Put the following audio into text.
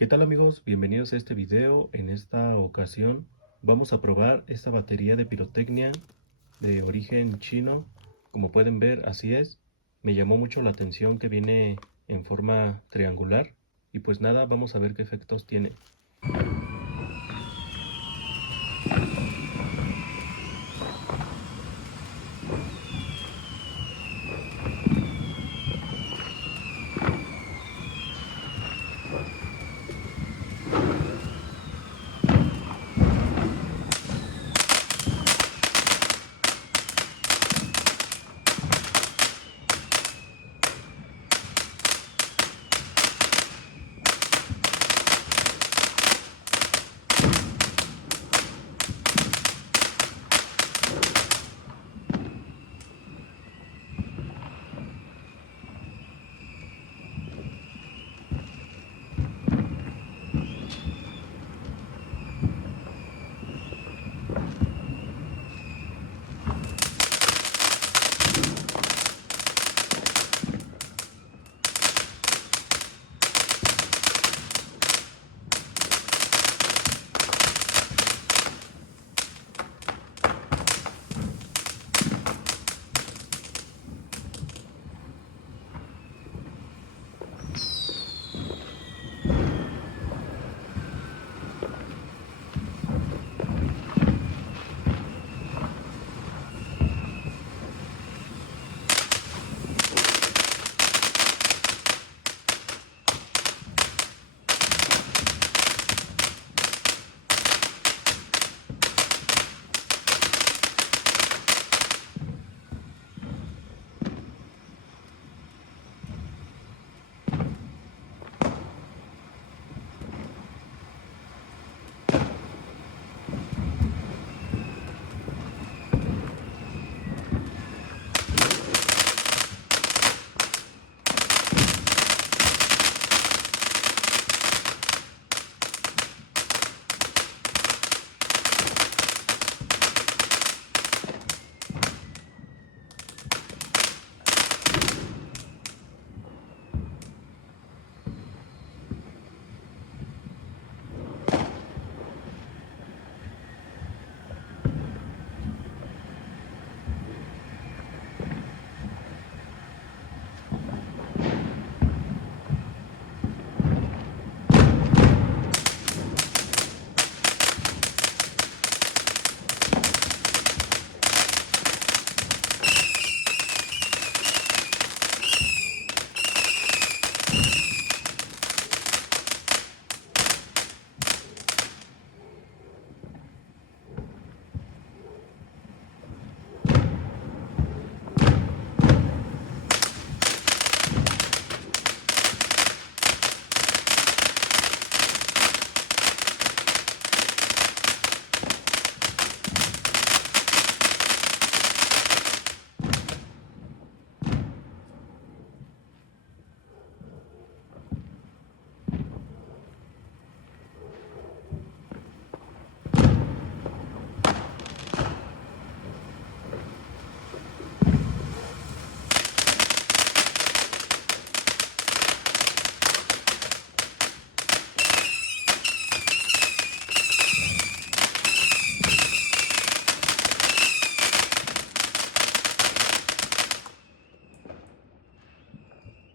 ¿Qué tal amigos? Bienvenidos a este video. En esta ocasión vamos a probar esta batería de pirotecnia de origen chino. Como pueden ver, así es. Me llamó mucho la atención que viene en forma triangular. Y pues nada, vamos a ver qué efectos tiene.